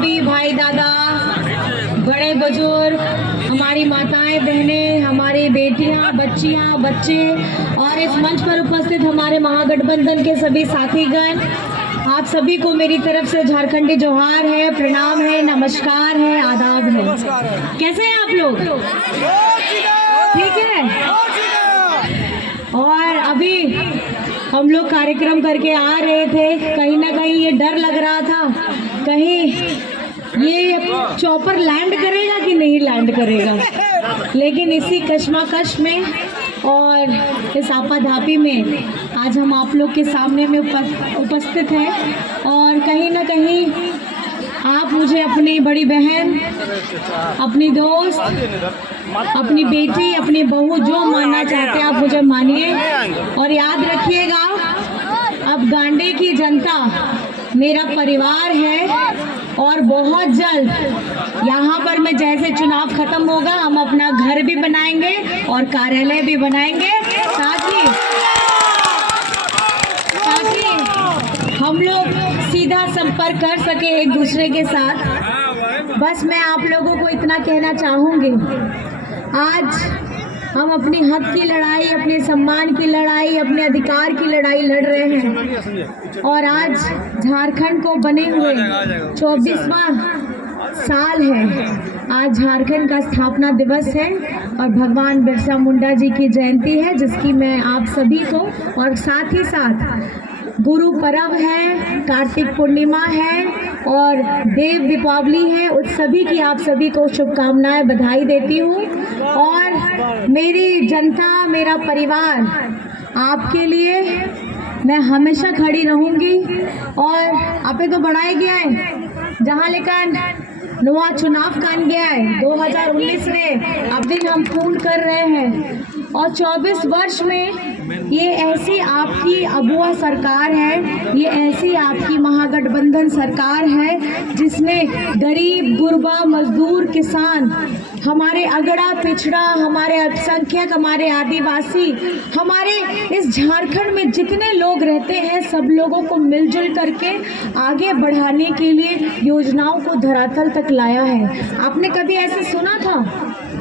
सभी भाई दादा, बड़े बुजुर्ग, हमारी माताएं बहनें, हमारी बेटियां, बच्चियां, बच्चे और इस मंच पर उपस्थित हमारे महागठबंधन के सभी साथीगण, आप सभी को मेरी तरफ से झारखंडी जोहार है, प्रणाम है, नमस्कार है, आदाब है। कैसे हैं आप लोग? ठीक है। और अभी हम लोग कार्यक्रम करके आ रहे थे, कहीं ना कहीं ये डर लग रहा था कहीं ये चॉपर लैंड करेगा कि नहीं लैंड करेगा, लेकिन इसी कश्मकश में और इस आपाधापी में आज हम आप लोग के सामने में उपस्थित हैं। और कहीं ना कहीं आप मुझे अपनी बड़ी बहन, अपनी दोस्त, अपनी बेटी, अपनी बहू जो मानना चाहते हैं आप मुझे मानिए। और याद रखिएगा, अब गांडी की जनता मेरा परिवार है और बहुत जल्द यहाँ पर मैं जैसे चुनाव खत्म होगा हम अपना घर भी बनाएंगे और कार्यालय भी बनाएंगे, ताकि हम लोग सीधा संपर्क कर सके एक दूसरे के साथ। बस मैं आप लोगों को इतना कहना चाहूँगी, आज हम अपनी हक की लड़ाई, अपने सम्मान की लड़ाई, अपने अधिकार की लड़ाई लड़ रहे हैं। और आज झारखंड को बने हुए 24वां साल है। आज झारखंड का स्थापना दिवस है और भगवान बिरसा मुंडा जी की जयंती है, जिसकी मैं आप सभी को और साथ ही साथ गुरु पर्व है, कार्तिक पूर्णिमा है और देव दीपावली है, उस सभी की आप सभी को शुभकामनाएं, बधाई देती हूँ। और मेरी जनता, मेरा परिवार, आपके लिए मैं हमेशा खड़ी रहूँगी। और आपे तो बढ़ाया गया है जहाँ लेकर नवा चुनाव कान गया है 2019 में, अब दिन हम पूर्ण कर रहे हैं। और 24 वर्ष में ये ऐसी आपकी अगुआ सरकार है, ये ऐसी आपकी महागठबंधन सरकार है जिसने गरीब, गुरबा, मजदूर, किसान, हमारे अगड़ा पिछड़ा, हमारे अल्पसंख्यक, हमारे आदिवासी, हमारे इस झारखंड में जितने लोग रहते हैं सब लोगों को मिलजुल करके आगे बढ़ाने के लिए योजनाओं को धरातल तक लाया है। आपने कभी ऐसे सुना था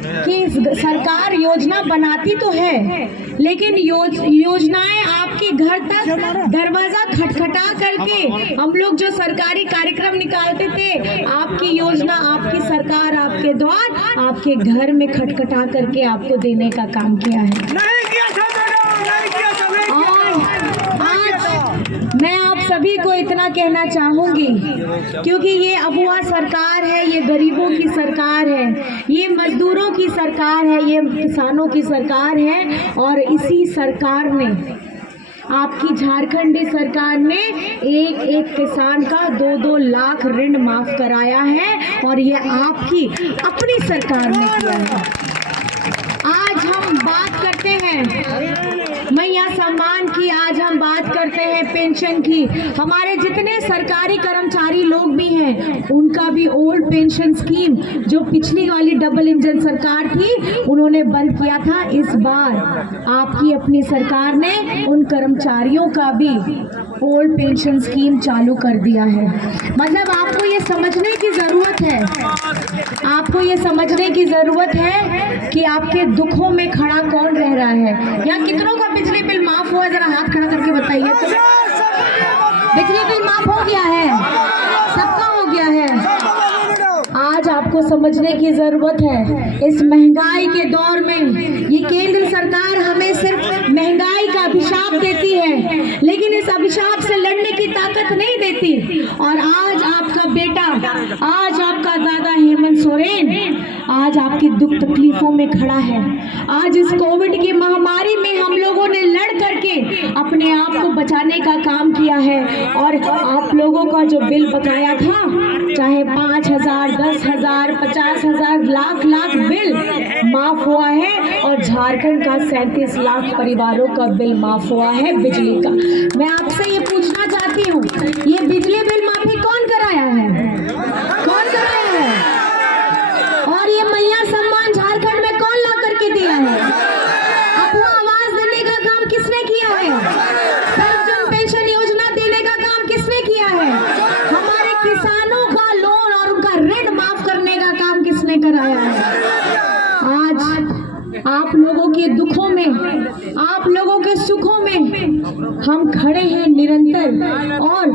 कि सरकार योजना बनाती तो है, लेकिन योजनाएं आपके घर तक दरवाजा खटखटा करके हम लोग जो सरकारी कार्यक्रम निकालते थे, आपकी योजना, आपकी सरकार आपके द्वार आपके घर में खटखटा करके आपको देने का काम किया है। और आज मैं आप सभी को इतना कहना चाहूंगी, क्योंकि ये अगुआ सरकार है, ये गरीबों की सरकार है, ये मजदूरों की सरकार है, ये किसानों की सरकार है। और इसी सरकार ने, आपकी झारखंडी सरकार ने एक एक किसान का 2-2 लाख ऋण माफ कराया है और ये आपकी अपनी सरकार ने किया है। आज हम बात करते हैं मैया सम्मान की, आज हम बात करते हैं पेंशन की। हमारे जितने सरकारी कर्मचारी लोग भी हैं उनका भी ओल्ड पेंशन स्कीम जो पिछली वाली डबल इंजन सरकार थी उन्होंने बंद किया था, इस बार आपकी अपनी सरकार ने उन कर्मचारियों का भी ओल्ड पेंशन स्कीम चालू कर दिया है। मतलब आपको ये समझने की जरूरत है, आपको ये समझने की जरूरत है कि आपके दुखों में खड़ा कौन रह रहा है। यहाँ कितनों का बिजली बिल माफ हुआ है, जरा हाथ खड़ा करके बताइए तो। बिजली बिल माफ हो गया है, सबका हो गया है। आज आपको समझने की जरूरत है, इस महंगाई के दौर में ये केंद्र सरकार हमें सिर्फ महंगाई का अभिशाप देती है, लेकिन इस अभिशाप से लड़ने की ताकत नहीं देती। और आज आपका बेटा, आज आपका दादा हेमंत सोरेन आज आपकी दुख तकलीफों में खड़ा है। आज इस कोविड की महामारी में हम लोगों ने लड़ करके अपने आप को बचाने का काम किया है। और आप लोगों का जो बिल बकाया था, चाहे 5,000, 10,000, 50,000, लाख बिल माफ हुआ है और झारखंड का 37 लाख परिवारों का बिल माफ हुआ है बिजली का। मैं आपसे ये पूछना चाहती हूँ, ये बिजली बिल माफी कौन कराया है? कौन कराया है? और ये मैया सम्मान झारखंड में कौन ला करके दिया है? आपको आवाज देने का काम किसने किया है? पेंशन योजना देने का काम किसने किया है? हमारे किसानों का लोन और बनाया है। आज आप लोगों के दुखों में, आप लोगों के सुखों में हम खड़े हैं निरंतर। और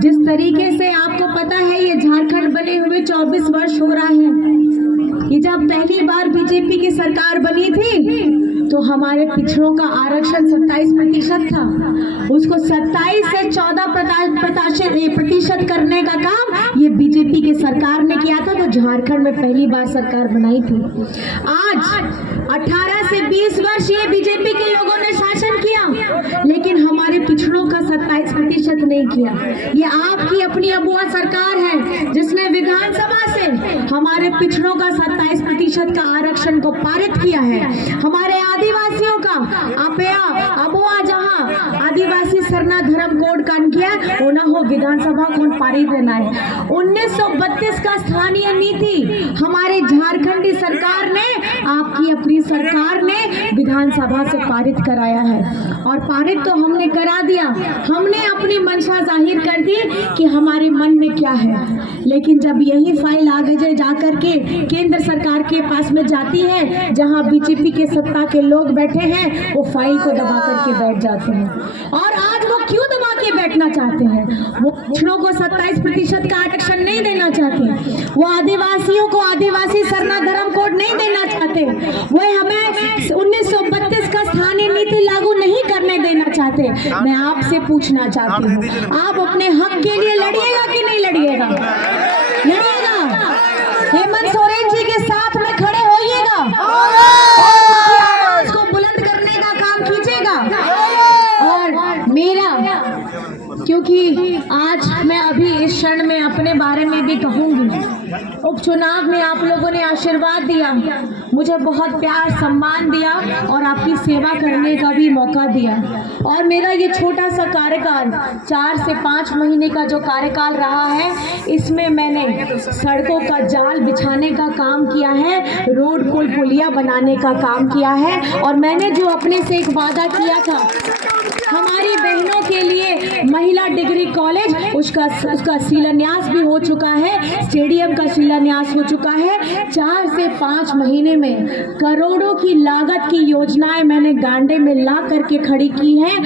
जिस तरीके से आपको पता है ये झारखंड बने हुए 24 वर्ष हो रहा है। ये जब पहली बार बीजेपी की सरकार बनी थी तो हमारे पिछड़ों का आरक्षण 27% था। उसको 27 से 14% करने का काम ये बीजेपी की सरकार ने किया था। तो झारखंड में पहली बार सरकार बनाई थी। आज 18 से 20 वर्ष ये बीजेपी के लोगों ने शासन किया, लेकिन हमारे पिछड़ों का 27% नहीं किया। ये आपकी अपनी अबुआ सरकार है जिसने विधानसभा से हमारे पिछड़ों का 27% का आरक्षण को पारित किया है। हमारे आदिवासियों का अबुआ जहां आदिवासी सरना धर्म कोड कान किया वो न हो विधानसभा को पारित देना है। 1932 का स्थानीय नीति हमारे झारखंडी सरकार ने, आपकी अपनी सरकार ने विधानसभा से पारित कराया है। और पारित तो हमने करा दिया, हमने अपनी मंशा जाहिर कर दी कि हमारे मन में क्या है। लेकिन जब यही फाइल आगे जाकर के केंद्र सरकार के पास में जाती है, जहां बीजेपी के सत्ता के लोग बैठे हैं, वो फाइल को दबा करके बैठ जाते हैं। और आज वो क्यों दबा के बैठना चाहते हैं? वो पिछड़ों को 27% का आरक्षण नहीं देना चाहते, वो आदिवासियों को आदिवासी सरना धर्म कोड नहीं देना चाहते, वो हमें 1932 का स्थानीय नीति लागू नहीं करने देना चाहते। मैं आपसे पूछना चाहती हूँ, आप अपने हक के लिए लड़िएगा कि नहीं लड़िएगा? लड़िएगा? हेमंत सोरेन जी के साथ में खड़े होइएगा और आवाज को बुलंद करने का काम कीजिएगा। और मेरा, क्योंकि आज मैं अभी इस क्षण में अपने बारे में भी कहूंगी, उपचुनाव में आप लोगों ने आशीर्वाद दिया, मुझे बहुत प्यार सम्मान दिया और आपकी सेवा करने का भी मौका दिया। और मेरा ये छोटा सा कार्यकाल 4 से 5 महीने का जो कार्यकाल रहा है, इसमें मैंने सड़कों का जाल बिछाने का काम किया है, रोड पुल पुलिया बनाने का काम किया है। और मैंने जो अपने से एक वादा किया था हमारी बहनों के लिए महिला डिग्री कॉलेज, उसका शिलान्यास भी हो चुका है, स्टेडियम का शिलान्यास हो चुका है। 4 से 5 महीने में करोड़ों की लागत की योजनाएं मैंने गांडे में ला करके खड़ी की हैं।